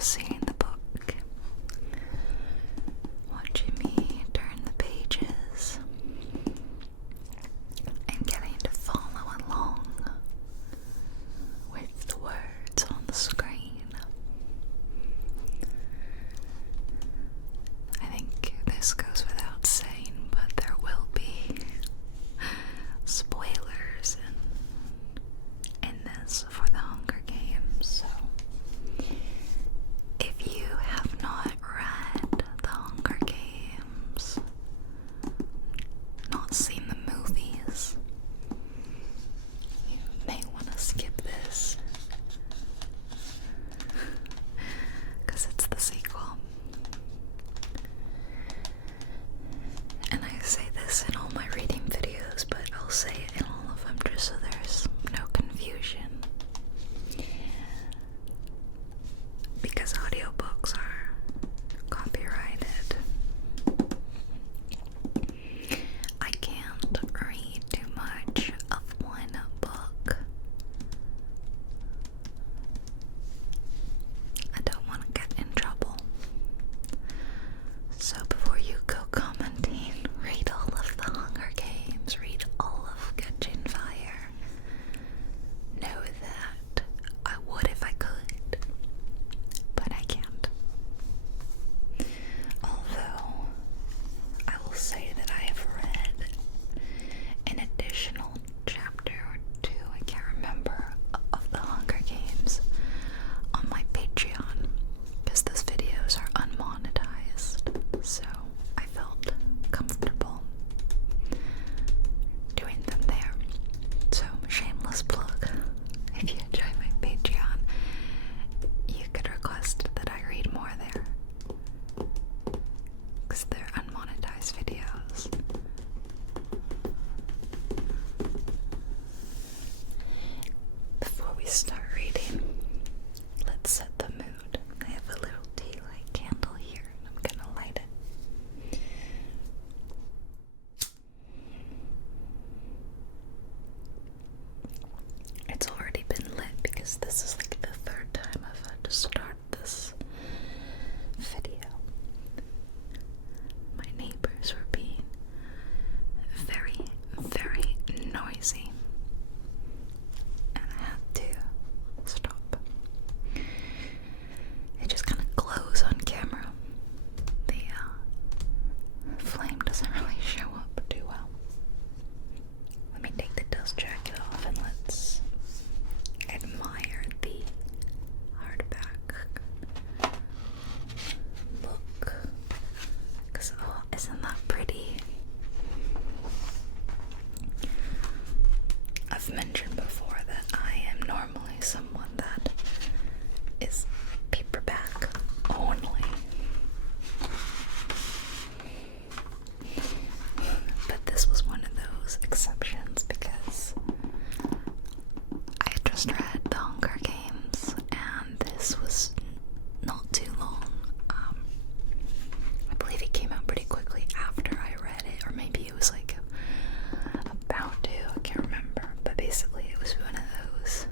seeing the book, watching me turn the pages, and getting to follow along with the words on the screen. I think this goes without saying, but there will be spoilers in this for the Hunger Games, so if you have not read the Hunger Games, not seen the movies, you may want to skip this, because it's the sequel. And I say this in all my reading videos, but I'll say it in all of them just so there's no confusion. Because audiobooks are copyrighted, I can't read too much of one book. I don't want to get in trouble. So before you go commenting, read all of the Hunger Games, read all of Catching Fire. Know that I would if I could, but I can't. Although, I will say that I have read an additional chapter or two, I can't remember, of the Hunger Games on my Patreon, because those videos are unmonetized, so I felt comfortable doing them there. So, shameless plug. If you enjoy my Patreon, you could request that I read more there, because they're unmonetized videos. Before we start reading, let's set the mood. I have a little tea light candle here, and I'm gonna light it. It's already been lit because this is like the third time I've had to start this video. My neighbors were being very, very noisy, and I had to stop. It just kind of glows on camera. The flame doesn't really show up too well. Let me take the dust jacket off and let's admire the hardback book. Because, oh, isn't that pretty? I've mentioned before that I am normally someone that is paperback only. But this was one of those exceptions because I had just read The Hunger Games and this was not too long. I believe it came out pretty quickly after I read it, or maybe it was like about to, I can't remember, but basically it was one of those,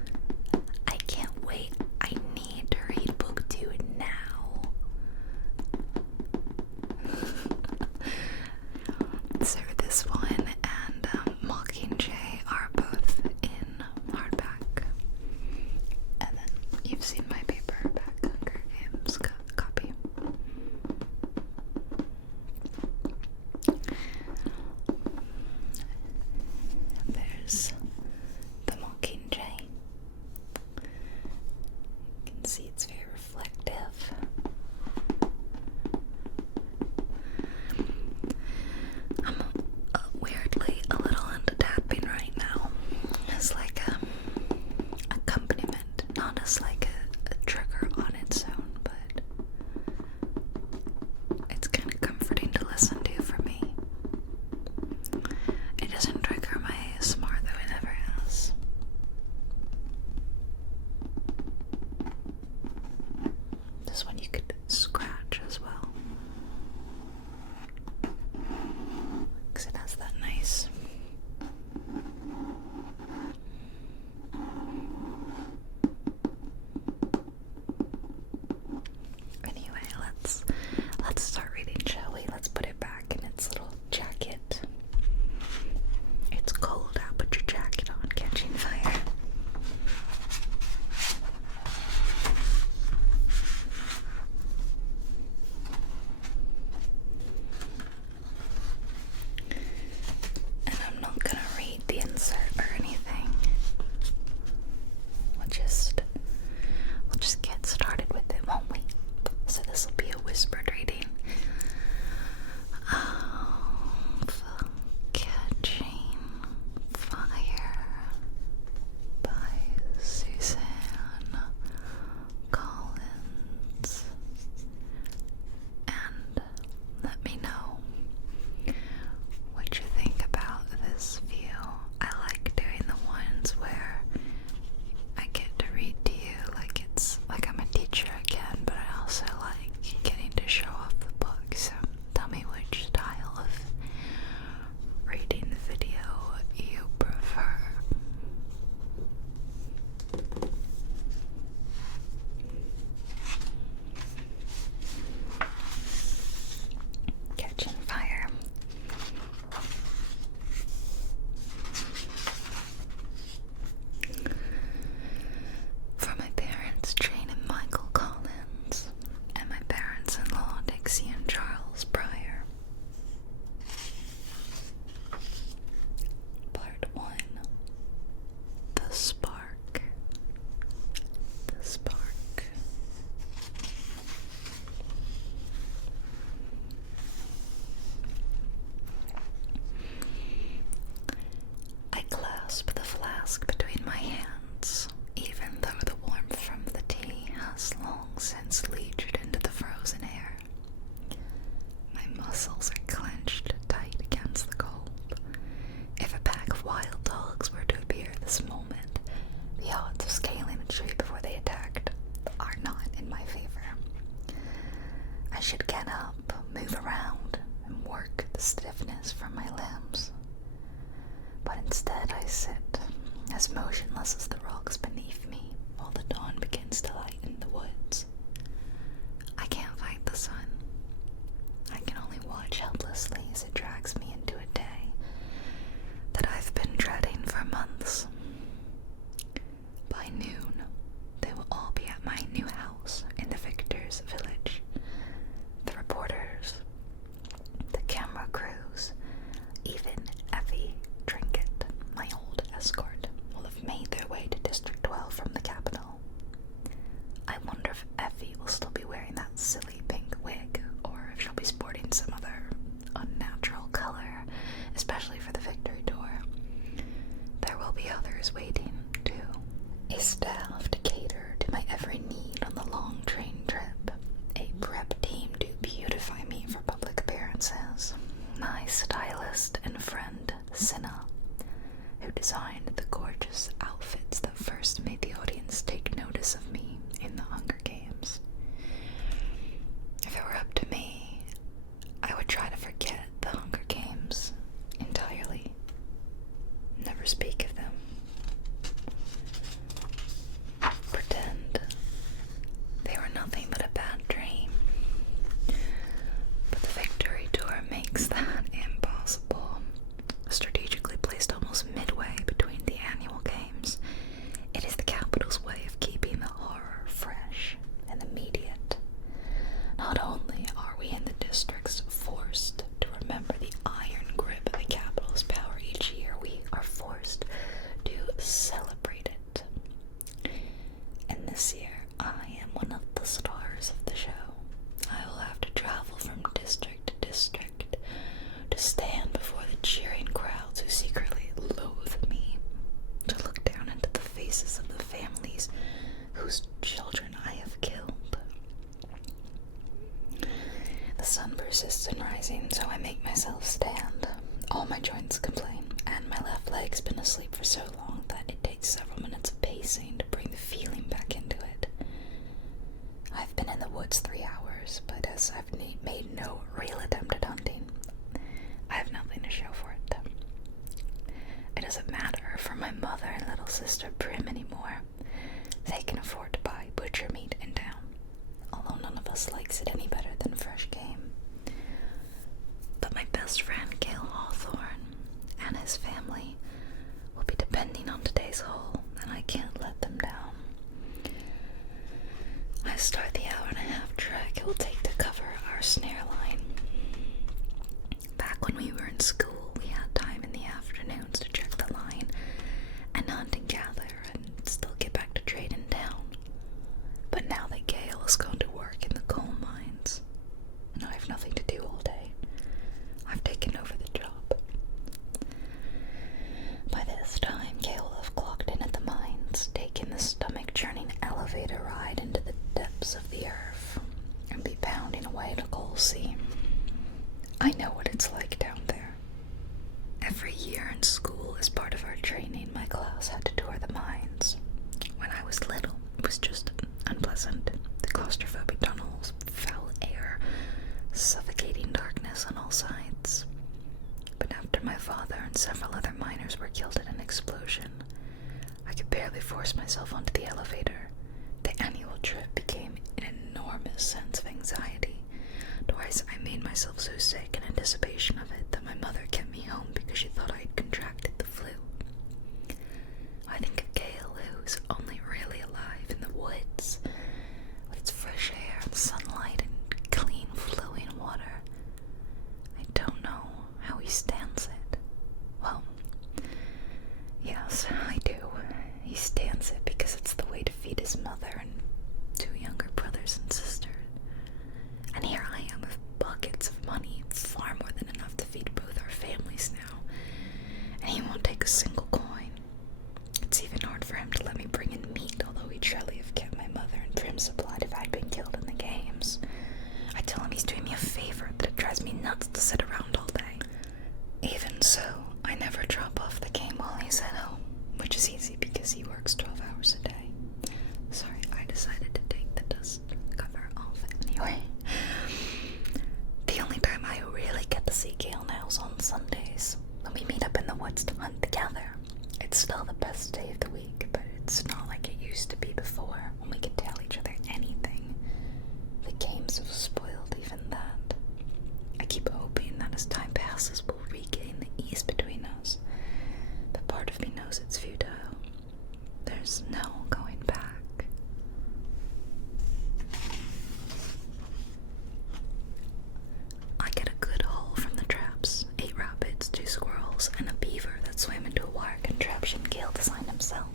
I can't wait, I need to read book 2 now. So this one and Mockingjay are both in hardback, and then you've seen my paperback Hunger Games copy. There's the Mockingjay. You can see it's very reflective. I'm weirdly a little into tapping right now. It's like accompaniment, not as like a trigger on its own, but it's kind of comforting to listen to for me. It doesn't trigger my ASMR though, it never has. let's start reading, shall we? Let's put it back in its little jacket. It's cold out, put your jacket on, Catching Fire. And I'm not gonna read the insert or anything. We'll just get started with it, won't we? So this will be a whispered reading of Catching Fire by Suzanne Collins. And let me know what you think about this view. I like doing the ones where I get to read to you like it's like I'm a teacher again, but I also like getting to show off the book. So tell me which style of reading video you prefer. Catching Fire. For my parents, Jane and Michael Collins, and my parents-in-law, Dixie and Charles Pryor. Part 1. The Spark. The Spark. I clasp the flask between my hands, even though the warmth from the tea has long since leached into the frozen air. My muscles are clenched tight against the cold. If a pack of wild dogs were to appear at this moment, the odds of scaling a tree before they attacked are not in my favor. I should get up, move around, and work the stiffness from my limbs. But instead I sit, as motionless as the rocks beneath me, while the dawn begins to lighten the woods. I can't fight the sun. I can only watch helplessly as it drags me into a day that I've been dreading for months. By noon, they will all be at my new house in the Victor's village. The reporters, the camera crews, even Effie Trinket, my old escort, will have made their way to District 12 from the capital. I wonder if Effie will still be wearing that silly pink wig, or if she'll be sporting some other unnatural color, especially for the victory door. There will be others waiting, too. A staff to cater to my every need on the long train trip. A prep team to beautify me for public appearances. My stylist and friend, Cinna, who designed the gorgeous outfits that first made the audience take notice of me in the Hunger Games. If it were up to me, I would try to forget the Hunger Games entirely. Never speak of them. Pretend they were nothing but a bad dream. But the victory tour makes that impossible. Strategically placed almost midway between the annual games, it is the capital's way of keeping the horror fresh and immediate. Not only are we in the districts forced to remember the iron grip of the capital's power each year, we are forced to celebrate it. And this year, I am one of the stars of the show. I will have to travel from district to district to stand before the cheering crowds who secretly loathe me, to look down into the faces of the families whose children I have killed. The sun persists in rising, so I make myself stand. All my joints complain, and my left leg's been asleep for so long that it takes several minutes of pacing to bring the feeling back into it. I've been in the woods 3 hours, but as I've made no real attempt at hunting, I have nothing to show for it. It doesn't matter for my mother and little sister Prim anymore. They can afford to buy butcher meat in town, although none of us likes it any better than start the hour-and-a-half trek it will take to cover our snare line. Back when we were in school, we had time in the afternoons to check the line and hunt and gather and still get back to trade in town. But now that Gail has gone to work in the coal mines, and I have nothing to do all day, I've taken over the job. By this time, Gail will have clocked in at the mines, taken the stomach-churning elevator ride into the depths of the earth, and be pounding away at a coal seam. I know what it's like down there. Every year in school, as part of our training, my class had to tour the mines. When I was little, it was just unpleasant. The claustrophobic tunnels, foul air, suffocating darkness on all sides. But after my father and several other miners were killed in an explosion, I could barely force myself onto the elevator. The annual trip became an enormous sense of anxiety. Twice I made myself so sick in anticipation of it that my mother kept me home because she thought I had contracted the flu. I think of Gail, who's only really alive in the woods, with its fresh air and sunlight and clean flowing water. I don't know how he stands it. Well, yes, I do. He stands it because it's the way to feed his mother and 2 younger brothers and sisters. And here I am with buckets of money, far more than enough to feed both our families now. And he won't take a single coin. It's even hard for him to let me bring in meat, although he'd surely have kept my mother in trim supplied if I'd been killed in the games. I tell him he's doing me a favor, but it drives me nuts to sit around all day. Even so, I never drop off the game while he's at home, which is easy because he works 12 hours a day. Sorry, I decided to take the dust cover off anyway. The only time I really get to see Gail now is on Sundays, when we meet up in the woods to hunt together. It's still the best day of the week, but it's not like it used to be before, when we could tell each other anything. The games have spoiled even that. I keep hoping that as time passes we'll regain the ease between us, but part of me knows it's futile. There's no going back. I get a good haul from the traps, 8 rabbits, 2 squirrels, and a beaver that swam into a wire contraption Gale designed himself.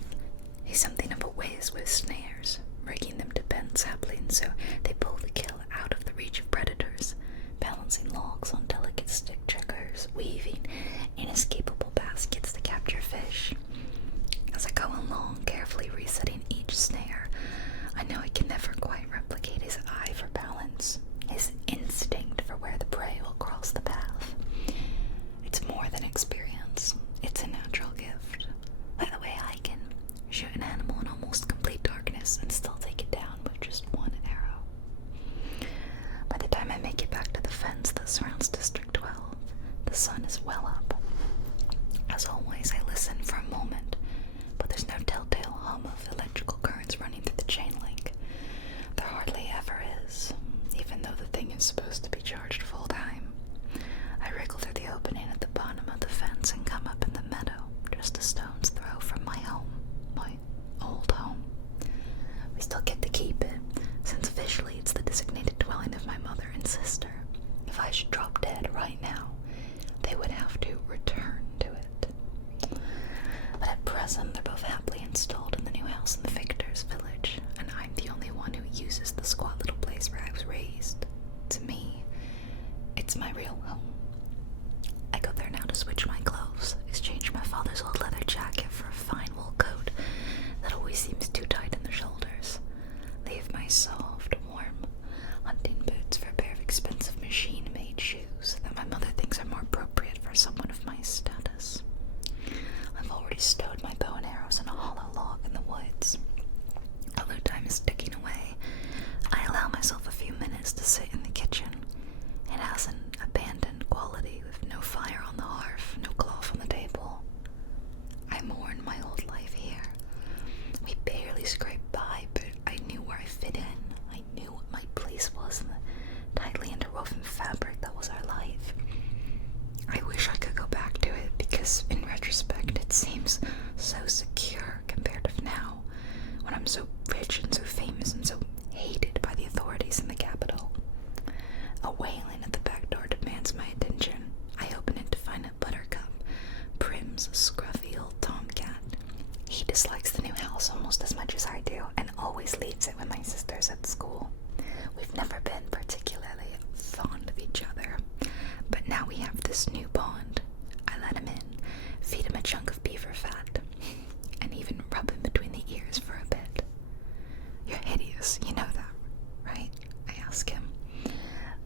He's something of a whiz with snares, rigging them to bend saplings so they pull the kill out of the reach of predators, balancing logs on delicate stick triggers, weaving inescapable baskets to capture fish. As I go along, carefully resetting each snare, I know I can never quite replicate his eye for balance, his instinct for where the prey will cross the path. It's more than experience, it's a natural gift. By the way, I can shoot an animal in almost complete darkness and still take it down with just 1 arrow. By the time I make it back to the fence that surrounds District 12, the sun is well up. As always, I listen for a moment, but there's no telltale hum of electrical currents running through the chain link. There hardly ever is, even though the thing is supposed to be charged full time. I wriggle through the opening at the bottom of the fence and come up in the meadow, just a stone's throw from my home, my old home. We still get to keep it, since officially it's the designated dwelling of my mother and sister. If I should drop dead right now, they would have to return to it. But at present, they're both happily installed in the new house in the Victor's village, and I'm the only one who uses the squat little place where I was raised. To me, it's my real home. I go there now to switch my clothes, exchange my father's old leather jacket for a fine wool coat that always seems too tight in the shoulders, leave my soft, warm hunting boots for a pair of expensive machine-made shoes that my mother thinks are more appropriate for someone of my status. I've already stowed my bow and arrows in a hollow log in the woods. Although time is ticking away, I allow myself a few minutes to sit in the kitchen. It has an abandoned We've never been particularly fond of each other, but now we have this new bond. I let him in, feed him a chunk of beaver fat, and even rub him between the ears for a bit. You're hideous, you know that, right? I ask him.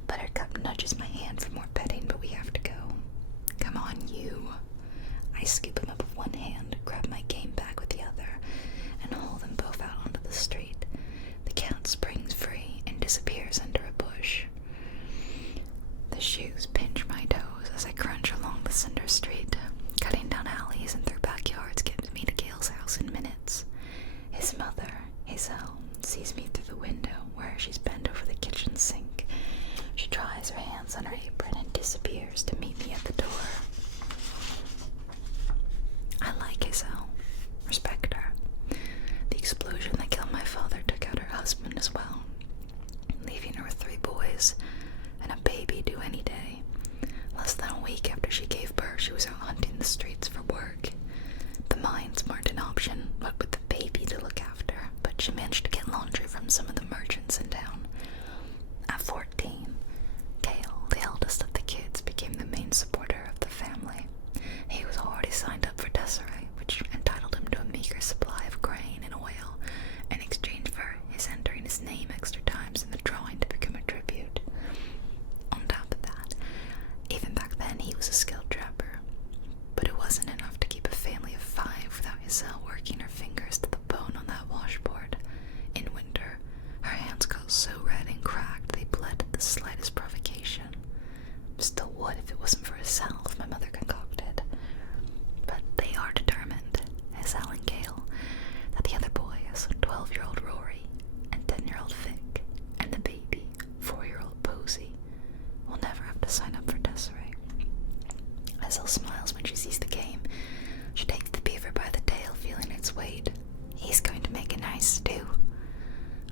Buttercup nudges my hand for more petting, but we have to go. Come on, you. I scoop him up with one hand, grab my game bag with the other, and haul them both out onto the street. The cat springs free and disappears under a bush. The shoes pinch my toes as I crunch along the cinder street. Cutting down alleys and through backyards gets me to Gail's house in minutes. His mother, Hazel, sees me through the window where she's bent over the kitchen sink. She dries her hands on her apron and disappears to meet me at the door. I like Hazel. Respect her. The explosion that killed my father took out her husband as well, leaving her with 3 boys and a baby due any day. Less than a week after she gave birth, she was out hunting the streets for work. The mines weren't an option, what with the baby to look after, but she managed to get laundry from some of the merchants in town. At 14, Gail, the eldest of the kids, became the main supporter of the family. He was already signed up for Desiree, which entitled him to a meager supply of grain and oil, in exchange for his entering his name extra times in the drawing to become a tribute. On top of that, even back then he was a skilled trapper, but it wasn't enough to keep a family of 5 without Hazel working her fingers to the bone on that washboard. In winter, her hands got so red and cracked they bled at the slightest provocation. Still would if it wasn't for herself my mother concocted. But they are determined, Hazel and Gail, that the other boys, 12-year-old Rory and 10-year-old Vic, and the baby, 4-year-old Posey, will never have to sign up for Desiree. Hazel smiles when she sees the game. She takes the beaver by the tail, feeling its weight. He's going to make a nice stew.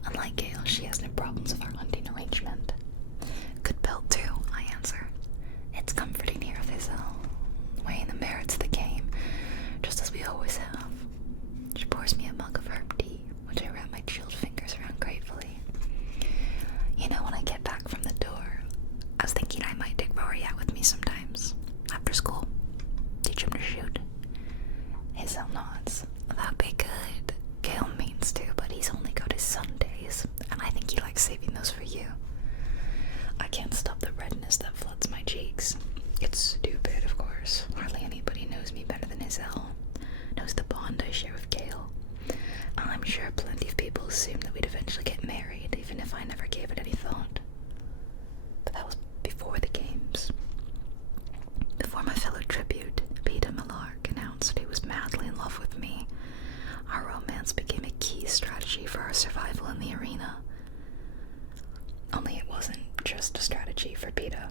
Unlike Gail, she has no problems with her hunting arrangement. Good belt too, I answer. It's comforting here with Hazel, weighing the merits of the game, just as we always have. She pours me a mug of herb tea, which I wrap my chilled fingers around gratefully. You know, when I get back from the door, I was thinking I might take Rory out with me sometimes, after school. Teach him to shoot. Hazel nods. That'd be good. Gail means to, but he's only got his Sundays, and I think he likes saving those for you. I can't stop the redness that floods my cheeks. It's stupid, of course. Hardly anybody knows me better than Hazel. Knows the bond I share with Gail. I'm sure plenty of people assumed that we'd eventually get married, even if I never gave it any thought. But that was before the games. Before my fellow tribute, Peter Millark, announced he was madly in love with me. Our romance became a key strategy for our survival in the arena. Only it wasn't just a strategy for Peter.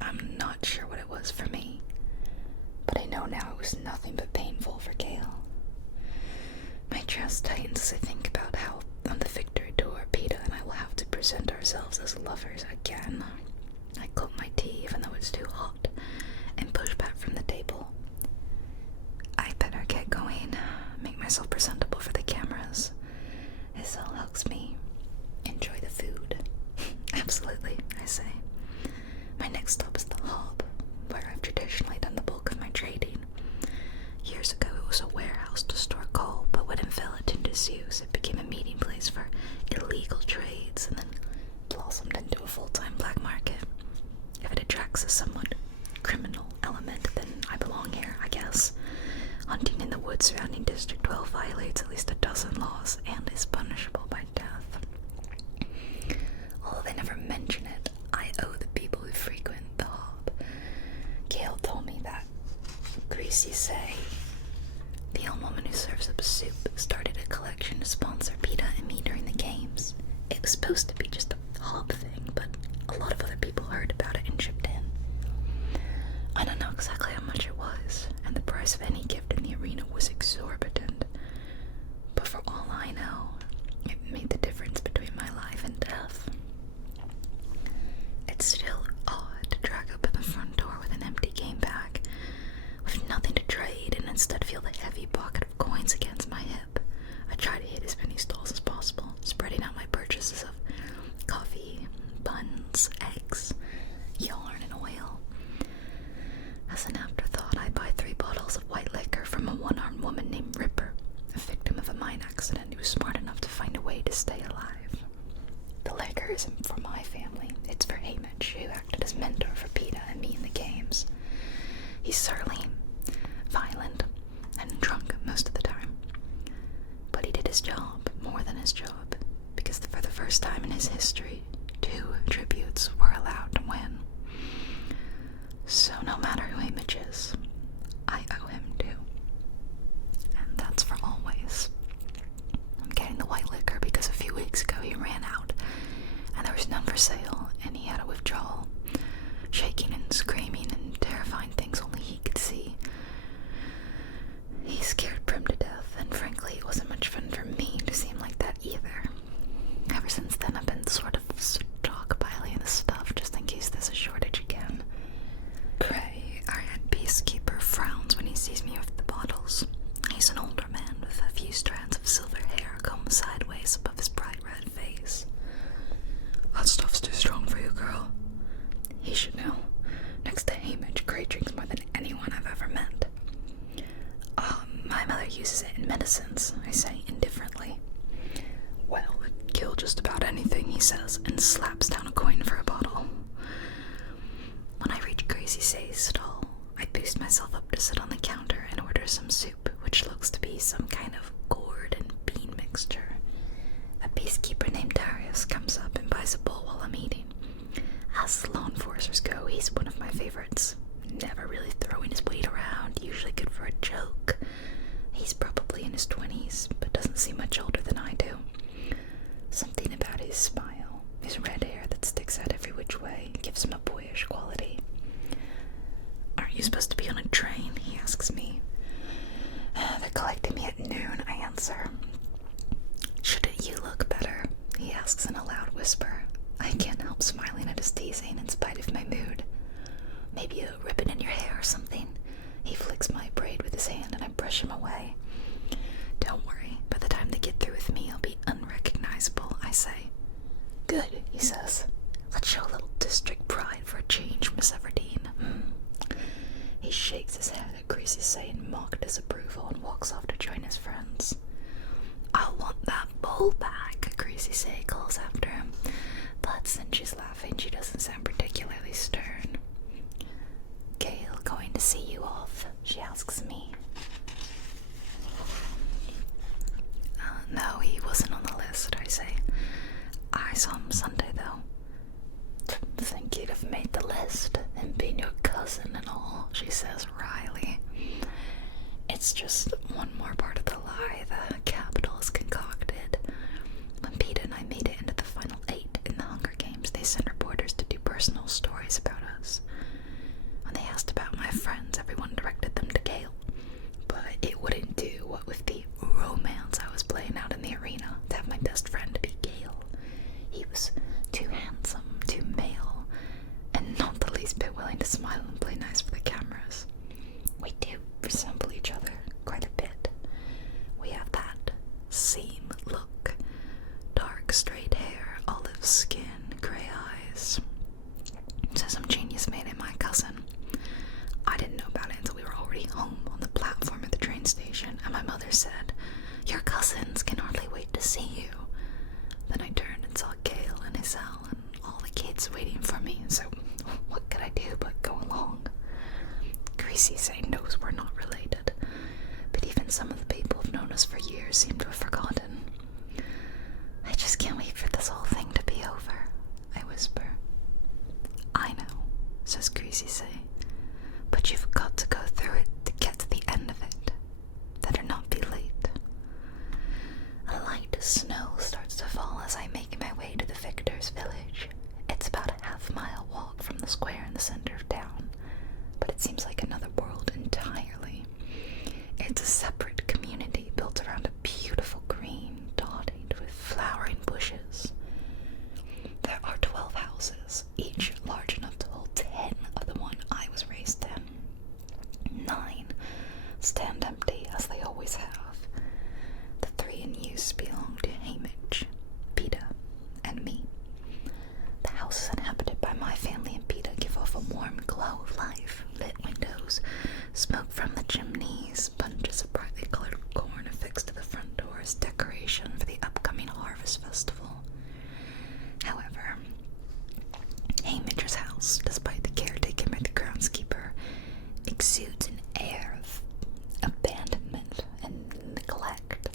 I'm not sure what it was for me, but I know now it was nothing but painful for Gail. My chest tightens as I think about how on the victory tour Peter and I will have to present ourselves as lovers again. I gulp my tea even though it's too hot, and push back from the table. I better get going, make myself presentable for the cameras. Hazel hugs me. Enjoy the food. Absolutely, I say. My next stop is the Hob, where I've traditionally done the bulk of my trading. Years ago it was a warehouse to store coal, but when it fell into disuse, it became a meeting place for illegal trades and then blossomed into a full-time black market. If it attracts a somewhat criminal element, then I belong here, I guess. Hunting in the woods surrounding District 12 violates at least a dozen laws and is punishable by death. Although they never mention it, I owe the people who frequent the Hob. Gail told me that Greasy Say, the old woman who serves up soup, started a collection to sponsor PETA and me during the games. It was supposed to be just a Hob thing, but a lot of other people heard about it and chipped in. I don't know exactly how much it was, and the price of any gift in the arena was exorbitant. But for all I know, it made the difference between my life and death. It's still odd to drag open the front door with an empty game bag, with nothing to trade, and instead feel the heavy pocket of coins against my hip. I try to hit as many stalls as possible, spreading out my purchases of buns, eggs, yarn, and oil. As an afterthought, I buy 3 bottles of white liquor from a one-armed woman named Ripper, a victim of a mine accident who was smart enough to find a way to stay alive. The liquor isn't for my family, it's for Hamish, who acted as mentor for Peter and me in the games. He's surly, violent, and drunk most of the time. But he did his job, more than his job, because for the first time in his history, 2 tributes were allowed to win. So no matter who Hamish is, I owe him too. And that's for always. I'm getting the white liquor because a few weeks ago he ran out, and there was none for sale, and he had a withdrawal, shaking and screaming and terrifying things only he could see. He scared Prim to death, and frankly it wasn't much fun for me to see him like that either. Ever since then I've been sort of stockpiling the stuff just in case there's a shortage again. Gray, our head peacekeeper, frowns when he sees me with the bottles. He's an older man with a few strands of silver hair combed sideways above his bright red face. That stuff's too strong for you, girl. He should know. Next to Hamish, Gray drinks more than anyone I've ever met. My mother uses it in medicines, I say indifferently. Well, it'd kill just about anything, he says, and slaps down a coin for a bottle. When I reach Gracie Say's stall, I boost myself up to sit on the counter and order some soup, which looks to be some kind of gourd and bean mixture. A peacekeeper named Darius comes up and buys a bowl while I'm eating. As law enforcers go, he's one of my favorites. Never really throwing his weight around, usually good for a joke. He's probably in his 20s, but doesn't seem much older than I do. Something about his smile, his red hair that sticks out every which way, gives him a boyish quality. Aren't you supposed to be on a train? He asks me. They're collecting me at noon, I answer. Shouldn't you look better? He asks in a loud whisper. I can't help smiling at his teasing in spite of my mood. Maybe a ribbon in your hair or something? He flicks my braid with his hand and I brush him away. Don't worry, by the time they get through with me, I'll be unrecognizable, I say. Good, he says. Let's show a little district pride for a change, Miss Everdeen. He shakes his head at Gracie Say in mock disapproval and walks off to join his friends. I want that bowl back, Gracie Say calls after him. But since she's laughing, she doesn't sound particularly stern. Gail going to see you off? She asks me. No, he wasn't on the list, I say. I saw him Sunday, though. Think he'd have made the list, and being your cousin and all, she says wryly. It's just one more part of the lie the Capitol has concocted. When Peter and I made it into the final 8 in the Hunger Games, they sent reporters to do personal stories about us. When they asked about my friends, everyone directed them to Gail. But it wouldn't do, what with the romance I was playing out in the arena, to have my best friend be Gail. He was too handsome, too male, and not the least bit willing to smile and play nice for the cameras. We do resemble each other quite a bit. We have that same look. Dark, straight hair, olive skin, gray eyes. Says I'm genius made it my cousin. I didn't know about it until we were already home on the platform at the train station, and my mother said, "Your cousins can hardly wait to see you." Then I turned and saw Gail and Iselle and all the kids waiting for me, so what could I do but go along? Gracie Say knows we're not related, but even some of the people who've known us for years seem to have forgotten. I just can't wait for this whole thing to be over, I whisper. I know, says Gracie Say, but you've got to go through it to get to the end of it. Better not be late. A light snow starts to fall as I make my way to the Victor's village. It's about a half-mile walk from the square in the center of town, but it seems like another world entirely. It's a separate community built around a beautiful green, dotted with flowering bushes. There are 12 houses, each large enough to hold 10 of the one flow of life. Lit windows, smoke from the chimneys, bunches of brightly colored corn affixed to the front door as decoration for the upcoming harvest festival. However, Haymaker's house, despite the care taken by the groundskeeper, exudes an air of abandonment and neglect.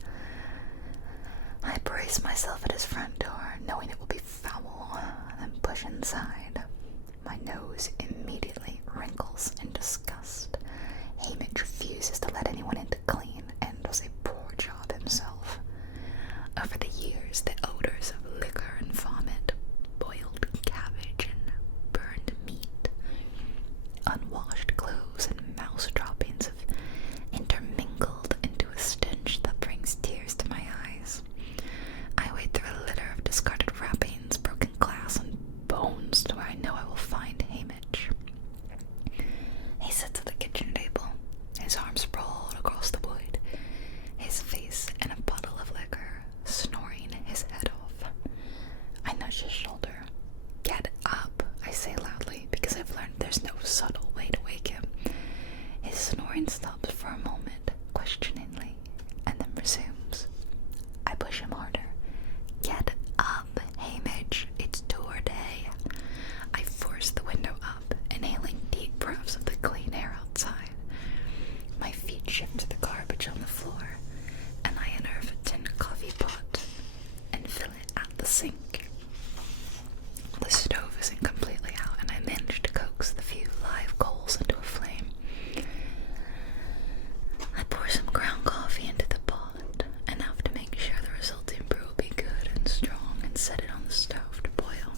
I brace myself at his front door, knowing it will be foul, then push inside. My nose immediately wrinkles in disgust. Hamish refuses to let anyone in to clean and does a poor job himself. Over the years, the odors of liquor and vomit, boiled cabbage and burned meat, unwashed clothes and mouse droppings have intermingled into a stench that brings tears to my eyes. I wade through a litter of discarded wrappings, broken glass, and bones to where I know I will find Hamish. He sits at the kitchen table, his arms sprawled across the wood, his face in a puddle of liquor, snoring his head off. I nudge his shoulder. "Get up," I say loudly, because I've learned there's no subtle way to wake him. His snoring stops for a moment, questioningly, and then resumes. I push him harder. "Get up, Hamish, it's tour day." I force the window up, inhaling deep breaths of the clean air outside. My feet shift to the garbage on the floor, and I unearth a tin coffee pot and fill it at the sink. The stove isn't completely out, and I manage to coax the few live coals into a flame. I pour some ground coffee into the pot, enough to make sure the resulting brew will be good and strong, and set it on the stove to boil.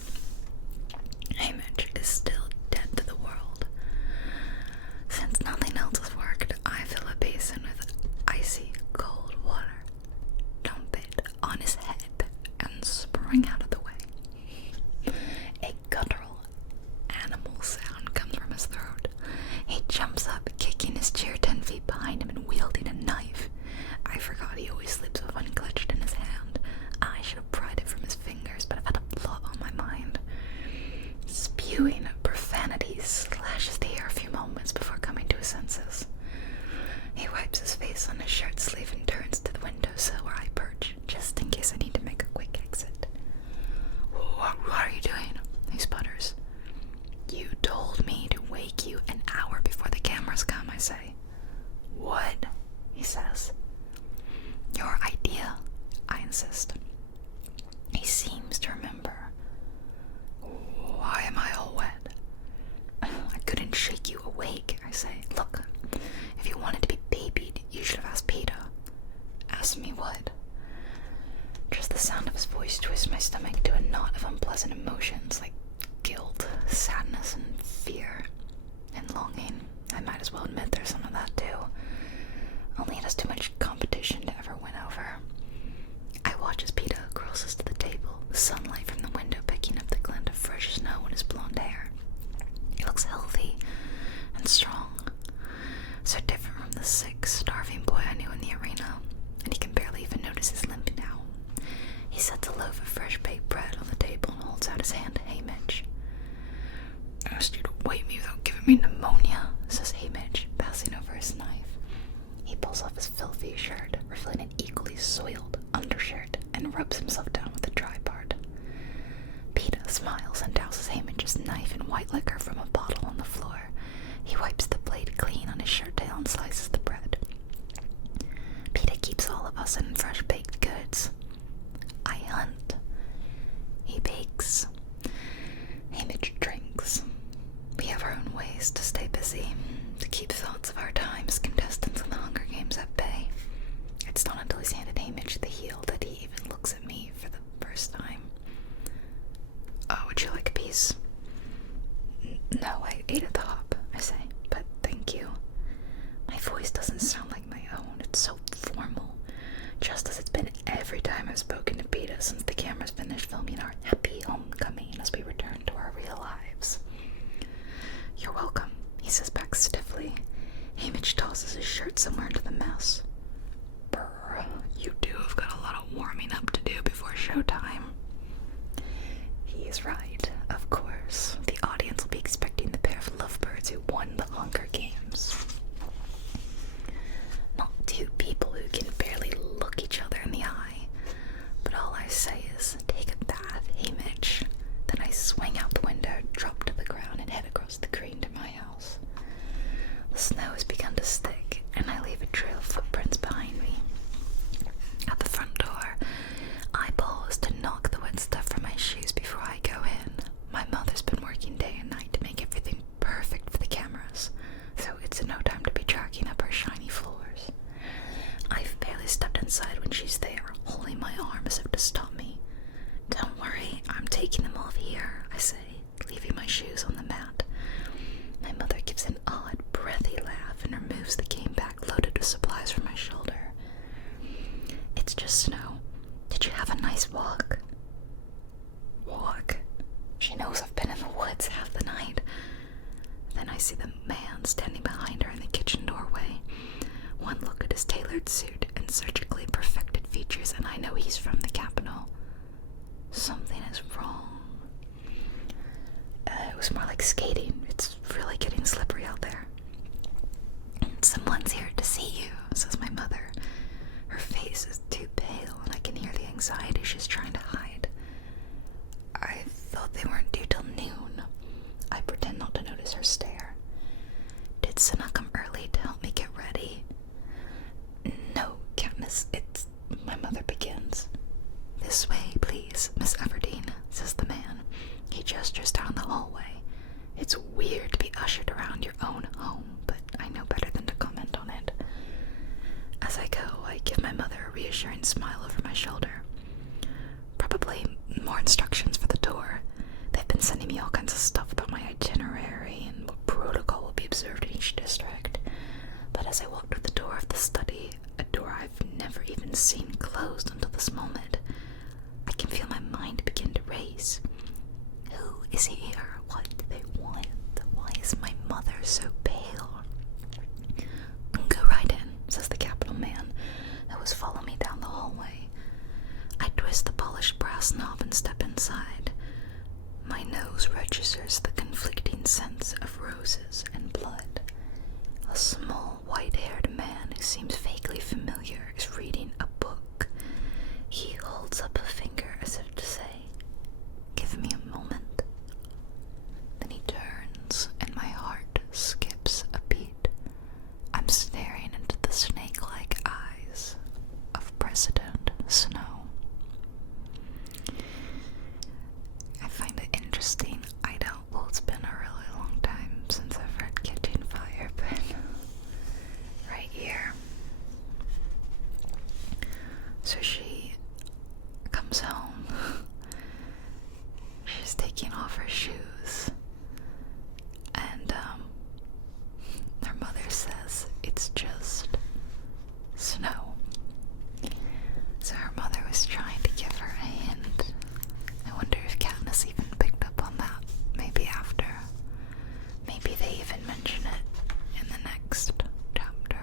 Hamish is still dead to the world. Since nothing else has worked, I fill a basin with icy cold water, dump it on his head, and spring out of the way. A guttural animal sound comes from his throat. He jumps up, kicking his chair 10 feet behind him and wielding a knife. I forgot he always sleeps with one clutched in his hand. I should have pried it from his fingers, but I've had a lot on my mind. Spewing profanity, slashes the air a few moments before coming to his senses. He wipes his face on his shirt sleeve and turns to the windowsill where I perch, just in case I need to make a quick exit. What are you doing?" he sputters. "You told me to wake you an hour before the cameras come," I say. "What?" he says. "Your idea," I insist. He seems to remember. "Why am I all wet?" "I couldn't shake you awake," I say. "Look, if you wanted to be babied, you should have asked Peter." "Asked me what?" Just the sound of his voice twists my stomach to a knot of unpleasant emotions like guilt, sadness, and fear, and longing. I might as well admit there's some of that too. Only it has too much competition to ever win over. I watch as Peter crosses to the table, the sunlight from the window picking up the glint of fresh snow in his blonde hair. He looks healthy and strong, so different from the sick, starving boy I knew in the arena, and he can barely even notice his limp now. He sets a loaf of fresh baked bread on the table and holds out his hand to Hamish. "I asked you to wake me without giving me pneumonia," says Hamish, passing over his knife. He pulls off his filthy shirt, revealing an equally soiled undershirt, and rubs himself down with the dry part. Peter smiles and douses Hamish's knife in white liquor from a bottle on the floor. He wipes the blade clean on his shirt tail and slices the bread. Peter keeps all of us in fresh baked goods. I hunt. He bakes. Hamish drinks. We have our own ways to stay busy, to keep thoughts of our time as contestants in the Hunger Games at bay. It's not until he's handed Hamish the heel that he even looks at me for the first time. Would you like a piece?" "No, I ate at the hop," I say, "but thank you." My voice doesn't sound like my own. It's so formal, just as it's been every time I've spoken to Peter since the cameras finished filming our happy homecoming as we return to our real lives. "You're welcome," he says back stiffly. Hamish tosses his shirt somewhere into the mess. "Brr, you do have got a lot of warming up to do before showtime." He is right, of course. The audience will be expecting the pair of lovebirds who see the man standing behind her in the kitchen doorway. One look at his tailored suit and surgically perfected features, and I know he's from the capital. Something is wrong. It was more like skating. It's really getting slippery out there. Someone's here to see you, says my mother. Her face is too pale, and I can hear the anxiety she's trying to hide. I thought they weren't due till noon. I pretend not to notice her stare. Did Senna come early to help me get ready? No, Katniss, it's... My mother begins. This way, please, Miss Everdeen, says the man. He gestures down the hallway. It's weird to be ushered around your own home, but I know better than to comment on it. As I go, I give my mother a reassuring smile over my shoulder. Probably more instructions for the tour. They've been sending me all kinds of stuff about my itinerary and what protocol will be observed in each district. But as I walk through the door of the study, a door I've never even seen closed until this moment, I can feel my mind begin to race. Who is here? What do they want? Why is my mother so pale? Go right in, says the capital man, who was following me down the hallway. I twist the polished brass knob and step inside. My nose registers the conflicting scents of roses and blood. A small, white-haired man who seems vaguely familiar is reading a book. He holds up a finger as if to say, "Give me a moment." Then he turns, and my heart skips a beat. I'm staring into the snake-like eyes of President Snow. I find it interesting. Well, it's been a really long time since I've read Catching Fire, but right here. So she comes home. She's taking off her shoes, and her mother says it's just snow. So her mother was trying to give her a hint. I wonder if Katniss even picked up on that. Maybe after. Maybe they even mention it in the next chapter.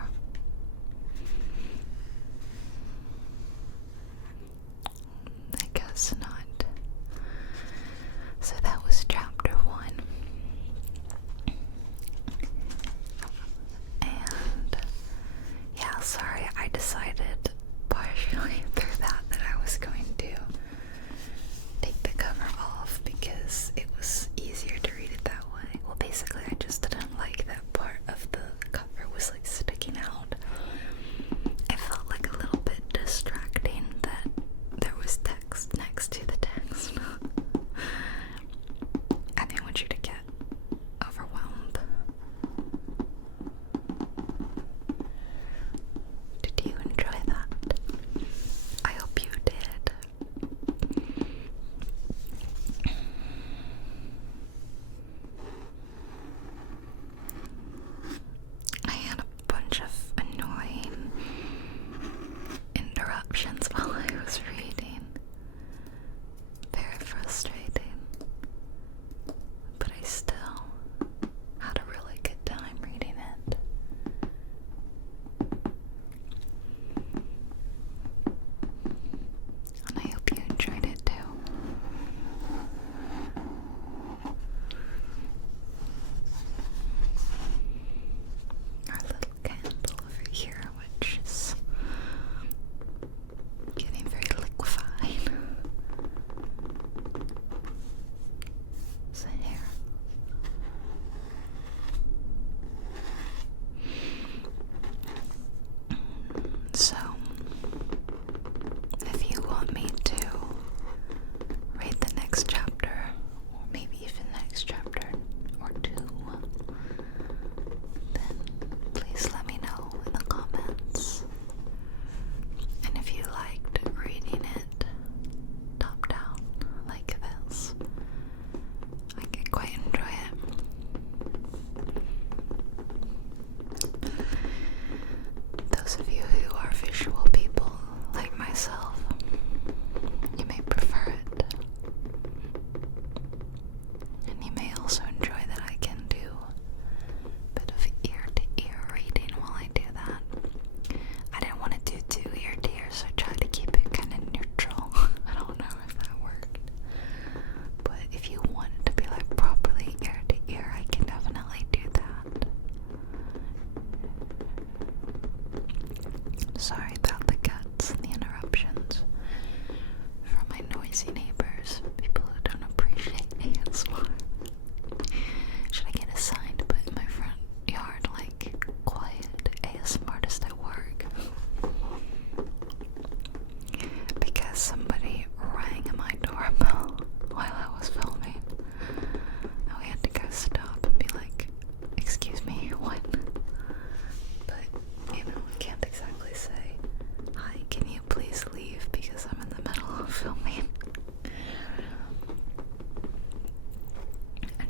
I guess not. So that was chapter 1.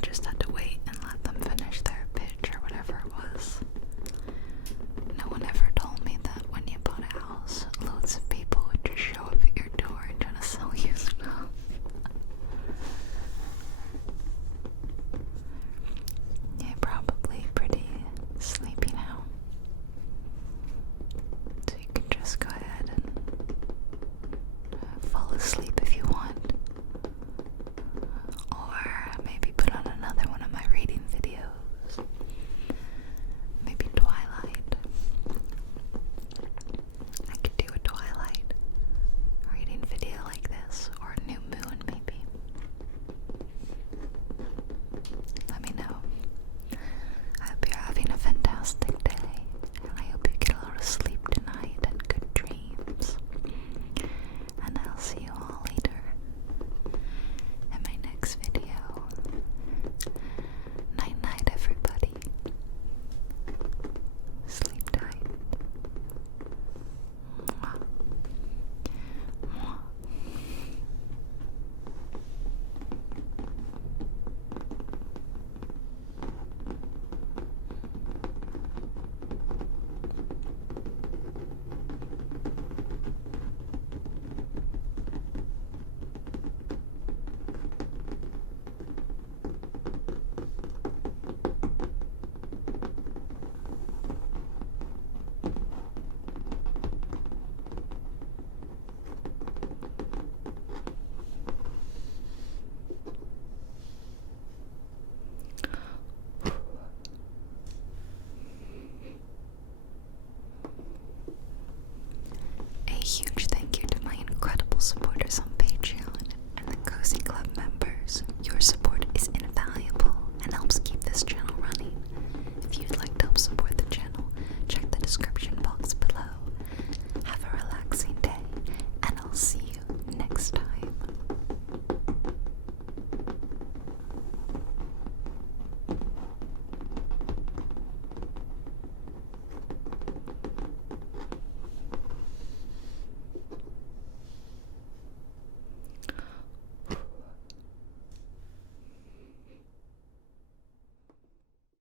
just had to wait